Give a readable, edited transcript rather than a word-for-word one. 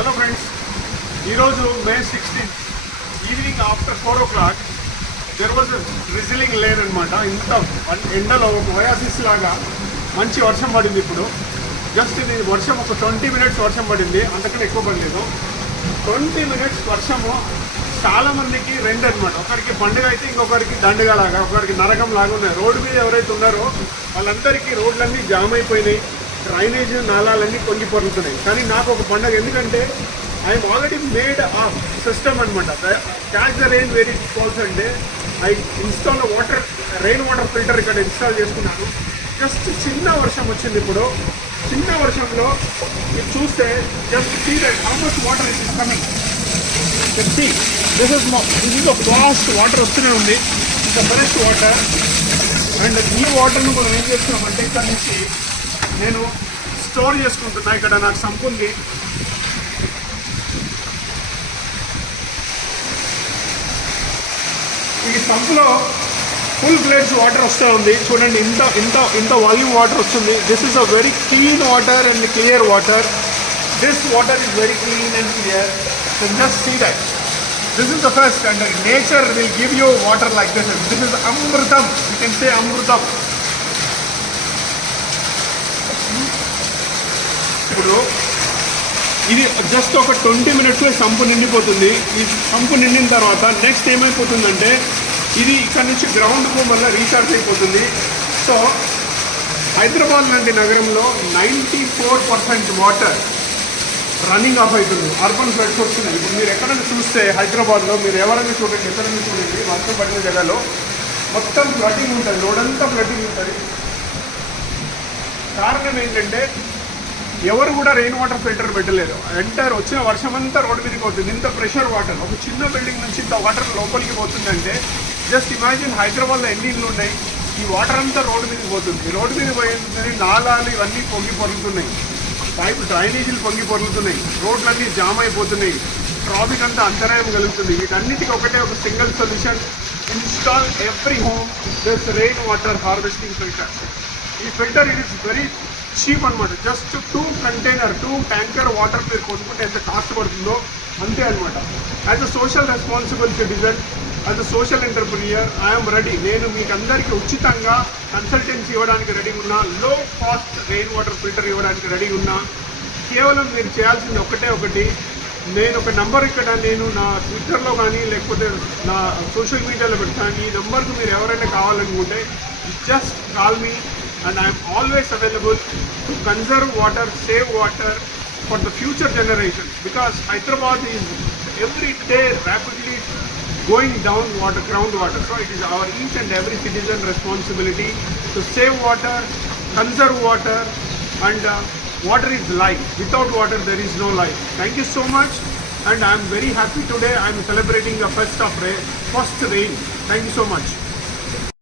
Hello friends, ఈరోజు మే 16 evening after 4 o'clock there was drizzling lane అనమాట. ఇంత ఎండలో ఒక ఒయాసిస్ లాగా మంచి వర్షం పడింది. ఇప్పుడు జస్ట్ ఇది వర్షం ఒక 20 minutes వర్షం పడింది, అంతకన్నా ఎక్కువ పడలేదు. 20 minutes వర్షము చాలామందికి రెండు అనమాట. ఒకరికి పండుగ అయితే ఇంకొకరికి దండగా లాగా, ఒకరికి నరకం లాగా ఉన్నాయి. రోడ్డు మీద ఎవరైతే ఉన్నారో వాళ్ళందరికీ రోడ్లన్నీ జామ్ అయిపోయినాయి, డ్రైనేజ్ నాళాలన్నీ పొంగి పొరుగుతున్నాయి. కానీ నాకు ఒక పండుగ, ఎందుకంటే I'm already made a system అనమాట. Catch the rain very falls అంటే I install rain water filter ఇక్కడ ఇన్స్టాల్ చేసుకున్నాను. జస్ట్ చిన్న వర్షం వచ్చింది. ఇప్పుడు చిన్న వర్షంలో మీరు చూస్తే just see that how much water is coming. This is fast water వస్తూనే ఉంది. ఇంకా ఫ్రెష్ వాటర్. అండ్ ఈ వాటర్ను మనం ఏం చేస్తున్నామంటే ఇక్కడ నుంచి నేను స్టోర్ చేసుకుంటున్నా. ఇక్కడ నాకు సంపు ఉంది. ఈ సంపులో ఫుల్ ఫ్లెడ్జ్ వాటర్ వస్తూ ఉంది. చూడండి, ఇంత ఇంత ఇంత వాల్యూమ్ వాటర్ వస్తుంది. This is a very clean water and clear water. This water is very clean and clear. So just see that. This is the first, and nature will give you water like this. This is అమృతం. You can say అమృతం. ఇప్పుడు ఇది just ఒక 20 minutesలో sump నిండిపోతుంది. ఈ sump నిండిన తర్వాత next ఏమైపోతుందంటే ఇది ఇక్కడ నుంచి గ్రౌండ్కు మళ్ళీ రీఛార్జ్ అయిపోతుంది. సో హైదరాబాద్ లాంటి నగరంలో 94% వాటర్ రన్నింగ్ ఆఫ్ అవుతుంది. అర్బన్ ఫ్లడ్స్ వస్తున్నాయి. ఇప్పుడు మీరు ఎక్కడైనా చూస్తే హైదరాబాద్లో మీరు ఎవరైనా చూడండి, ఎక్కడైనా చూడండి, వర్షం పడిన జగలో మొత్తం ఫ్లడ్డింగ్ ఉంటుంది. రోడ్ అంతా ఫ్లడ్డింగ్ ఉంటుంది. కారణం ఏంటంటే ఎవరు కూడా రెయిన్ వాటర్ ఫిల్టర్ పెట్టలేదు. ఎంటర్ వచ్చిన వర్షం అంతా రోడ్డు మీదకి పోతుంది. ఇంత ప్రెషర్ వాటర్ ఒక చిన్న బిల్డింగ్ నుంచి ఇంత వాటర్ లోపలికి పోతుందంటే జస్ట్ ఇమాజిన్ హైదరాబాద్లో ఎన్ని ఇళ్ళు ఉన్నాయి. ఈ వాటర్ అంతా రోడ్డు మీదకి పోతుంది. రోడ్డు మీద పోయిందని నాలాలు ఇవన్నీ పొంగి పొరుగుతున్నాయి. పైపు డ్రైనేజీలు పొంగి పొరుగుతున్నాయి. రోడ్లన్నీ జామ్ అయిపోతున్నాయి. ట్రాఫిక్ అంతా అంతరాయం కలుగుతుంది. వీటన్నిటికీ ఒకటే ఒక single solution. Install every home this rain water harvesting filter. ఈ filter it is very cheap అనమాట. జస్ట్ 2 ట్యాంకర్ వాటర్ మీరు కొనుక్కుంటే ఎంత కాస్ట్ పడుతుందో అంతే అనమాట. As a social responsible citizen, as a social entrepreneur, I'm ready. నేను మీకు అందరికీ ఉచితంగా కన్సల్టెన్సీ ఇవ్వడానికి రెడీ ఉన్నా. Low cost rain water filter ఇవ్వడానికి రెడీ ఉన్నా. కేవలం మీరు చేయాల్సింది ఒకటి. నేను ఒక నంబర్ ఇక్కడ నేను నా ట్విట్టర్లో కానీ లేకపోతే నా సోషల్ మీడియాలో పెడతాను. ఈ నెంబర్కు మీరు ఎవరైనా కావాలనుకుంటే just call me. And I am always available to conserve water, save water for the future generations, because Hyderabad is every day rapidly going down water, groundwater. So it is our each and every citizen responsibility to save water, conserve water, and water is life. Without water there is no life. Thank you so much, and I am very happy today. I am celebrating the first rain. Thank you so much.